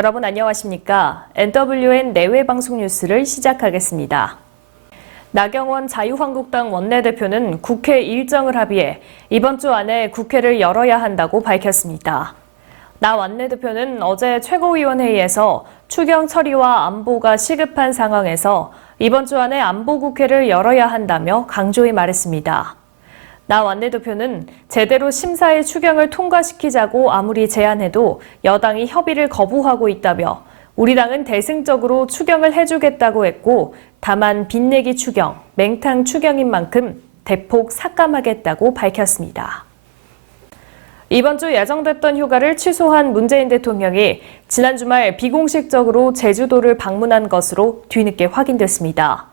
여러분 안녕하십니까? NWN 내외 방송 뉴스를 시작하겠습니다. 나경원 자유한국당 원내대표는 국회 일정을 합의해 이번 주 안에 국회를 열어야 한다고 밝혔습니다. 나 원내대표는 어제 최고위원회의에서 추경 처리와 안보가 시급한 상황에서 이번 주 안에 안보국회를 열어야 한다며 강조히 말했습니다. 나 원내대표는 제대로 심사의 추경을 통과시키자고 아무리 제안해도 여당이 협의를 거부하고 있다며 우리 당은 대승적으로 추경을 해주겠다고 했고 다만 빚내기 추경, 맹탕 추경인 만큼 대폭 삭감하겠다고 밝혔습니다. 이번 주 예정됐던 휴가를 취소한 문재인 대통령이 지난 주말 비공식적으로 제주도를 방문한 것으로 뒤늦게 확인됐습니다.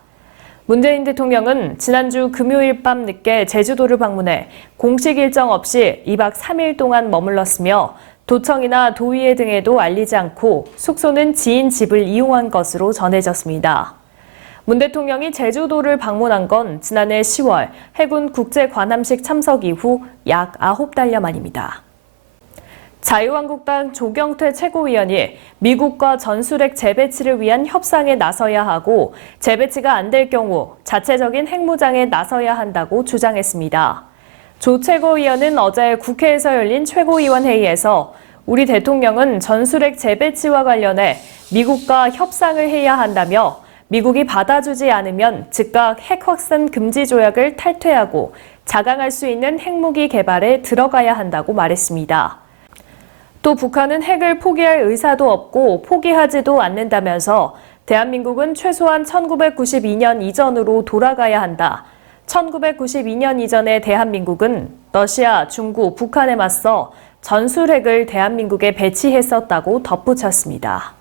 문재인 대통령은 지난주 금요일 밤 늦게 제주도를 방문해 공식 일정 없이 2박 3일 동안 머물렀으며 도청이나 도의회 등에도 알리지 않고 숙소는 지인 집을 이용한 것으로 전해졌습니다. 문 대통령이 제주도를 방문한 건 지난해 10월 해군 국제관함식 참석 이후 약 9달여 만입니다. 자유한국당 조경태 최고위원이 미국과 전술핵 재배치를 위한 협상에 나서야 하고 재배치가 안 될 경우 자체적인 핵무장에 나서야 한다고 주장했습니다. 조 최고위원은 어제 국회에서 열린 최고위원 회의에서 우리 대통령은 전술핵 재배치와 관련해 미국과 협상을 해야 한다며 미국이 받아주지 않으면 즉각 핵 확산 금지 조약을 탈퇴하고 자강할 수 있는 핵무기 개발에 들어가야 한다고 말했습니다. 또 북한은 핵을 포기할 의사도 없고 포기하지도 않는다면서 대한민국은 최소한 1992년 이전으로 돌아가야 한다. 1992년 이전의 대한민국은 러시아, 중국, 북한에 맞서 전술핵을 대한민국에 배치했었다고 덧붙였습니다.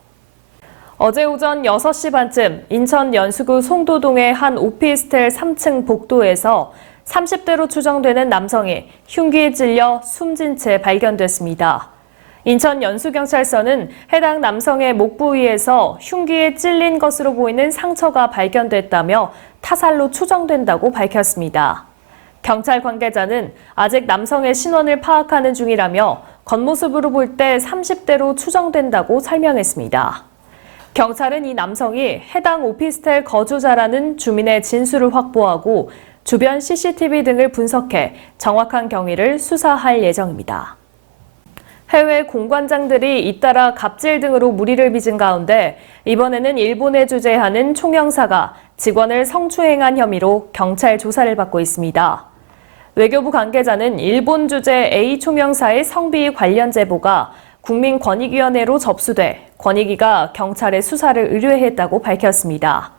어제 오전 6시 반쯤 인천 연수구 송도동의 한 오피스텔 3층 복도에서 30대로 추정되는 남성이 흉기에 찔려 숨진 채 발견됐습니다. 인천 연수경찰서는 해당 남성의 목 부위에서 흉기에 찔린 것으로 보이는 상처가 발견됐다며 타살로 추정된다고 밝혔습니다. 경찰 관계자는 아직 남성의 신원을 파악하는 중이라며 겉모습으로 볼 때 30대로 추정된다고 설명했습니다. 경찰은 이 남성이 해당 오피스텔 거주자라는 주민의 진술을 확보하고 주변 CCTV 등을 분석해 정확한 경위를 수사할 예정입니다. 해외 공관장들이 잇따라 갑질 등으로 물의를 빚은 가운데 이번에는 일본에 주재하는 총영사가 직원을 성추행한 혐의로 경찰 조사를 받고 있습니다. 외교부 관계자는 일본 주재 A 총영사의 성비 관련 제보가 국민권익위원회로 접수돼 권익위가 경찰의 수사를 의뢰했다고 밝혔습니다.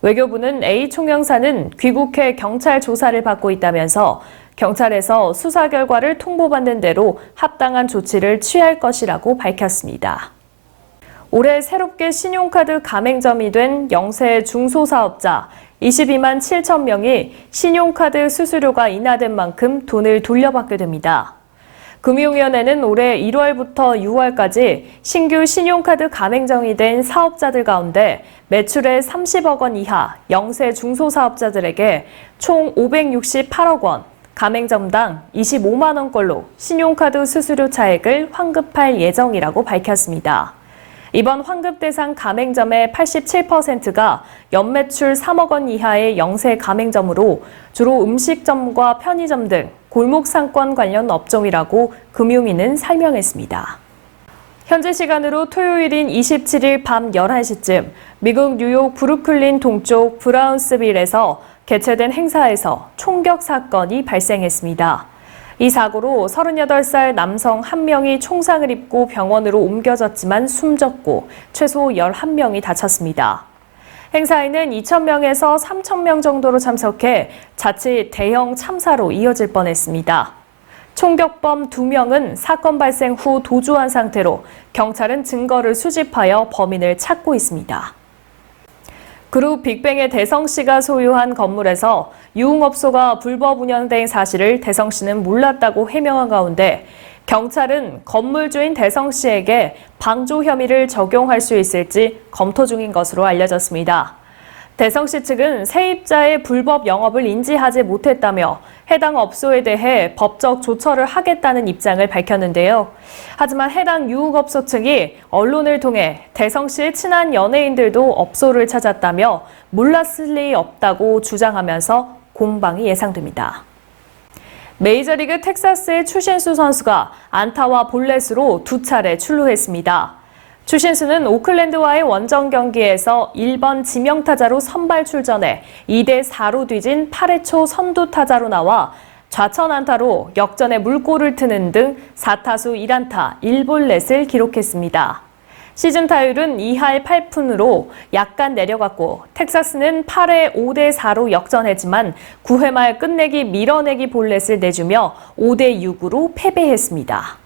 외교부는 A 총영사는 귀국해 경찰 조사를 받고 있다면서 경찰에서 수사 결과를 통보받는 대로 합당한 조치를 취할 것이라고 밝혔습니다. 올해 새롭게 신용카드 가맹점이 된 영세 중소사업자 22만 7천 명이 신용카드 수수료가 인하된 만큼 돈을 돌려받게 됩니다. 금융위원회는 올해 1월부터 6월까지 신규 신용카드 가맹점이 된 사업자들 가운데 매출의 30억 원 이하 영세 중소사업자들에게 총 568억 원, 가맹점당 25만 원꼴로 신용카드 수수료 차액을 환급할 예정이라고 밝혔습니다. 이번 환급 대상 가맹점의 87%가 연매출 3억 원 이하의 영세 가맹점으로 주로 음식점과 편의점 등 골목상권 관련 업종이라고 금융위는 설명했습니다. 현재 시간으로 토요일인 27일 밤 11시쯤 미국 뉴욕 브루클린 동쪽 브라운스빌에서 개최된 행사에서 총격 사건이 발생했습니다. 이 사고로 38살 남성 1명이 총상을 입고 병원으로 옮겨졌지만 숨졌고 최소 11명이 다쳤습니다. 행사에는 2,000명에서 3,000명 정도로 참석해 자칫 대형 참사로 이어질 뻔했습니다. 총격범 2명은 사건 발생 후 도주한 상태로 경찰은 증거를 수집하여 범인을 찾고 있습니다. 그룹 빅뱅의 대성 씨가 소유한 건물에서 유흥업소가 불법 운영된 사실을 대성 씨는 몰랐다고 해명한 가운데 경찰은 건물주인 대성 씨에게 방조 혐의를 적용할 수 있을지 검토 중인 것으로 알려졌습니다. 대성시 측은 세입자의 불법 영업을 인지하지 못했다며 해당 업소에 대해 법적 조처를 하겠다는 입장을 밝혔는데요. 하지만 해당 유흥업소 측이 언론을 통해 대성시의 친한 연예인들도 업소를 찾았다며 몰랐을 리 없다고 주장하면서 공방이 예상됩니다. 메이저리그 텍사스의 추신수 선수가 안타와 볼넷으로 2차례 출루했습니다. 추신수는 오클랜드와의 원정 경기에서 1번 지명타자로 선발 출전해 2대 4로 뒤진 8회 초 선두 타자로 나와 좌천 안타로 역전에 물꼬를 트는 등 4타수 1안타 1볼넷을 기록했습니다. 시즌 타율은 2할 8푼으로 약간 내려갔고 텍사스는 8회 5대 4로 역전했지만 9회 말 끝내기 밀어내기 볼넷을 내주며 5대 6으로 패배했습니다.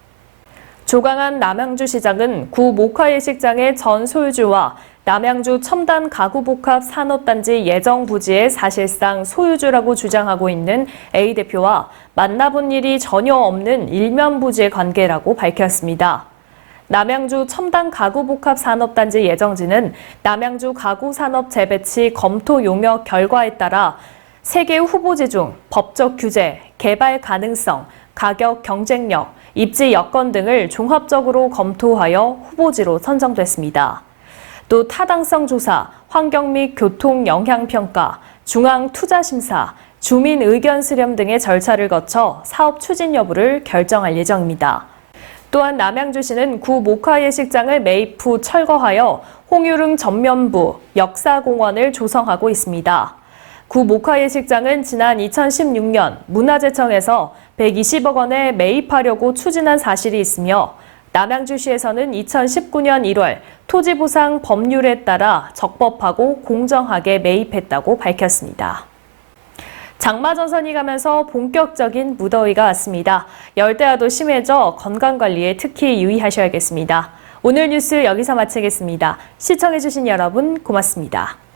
조강한 남양주시장은 구 목화예식장의 전 소유주와 남양주 첨단 가구복합 산업단지 예정 부지의 사실상 소유주라고 주장하고 있는 A 대표와 만나본 일이 전혀 없는 일면 부지의 관계라고 밝혔습니다. 남양주 첨단 가구복합 산업단지 예정지는 남양주 가구산업 재배치 검토 용역 결과에 따라 3개 후보지 중 법적 규제, 개발 가능성, 가격 경쟁력, 입지 여건 등을 종합적으로 검토하여 후보지로 선정됐습니다. 또 타당성 조사, 환경 및 교통 영향 평가, 중앙 투자 심사, 주민 의견 수렴 등의 절차를 거쳐 사업 추진 여부를 결정할 예정입니다. 또한 남양주시는 구 목화예식장을 매입 후 철거하여 홍유릉 전면부 역사공원을 조성하고 있습니다. 구 목화예식장은 지난 2016년 문화재청에서 120억 원에 매입하려고 추진한 사실이 있으며 남양주시에서는 2019년 1월 토지보상 법률에 따라 적법하고 공정하게 매입했다고 밝혔습니다. 장마 전선이 가면서 본격적인 무더위가 왔습니다. 열대야도 심해져 건강관리에 특히 유의하셔야겠습니다. 오늘 뉴스 여기서 마치겠습니다. 시청해주신 여러분 고맙습니다.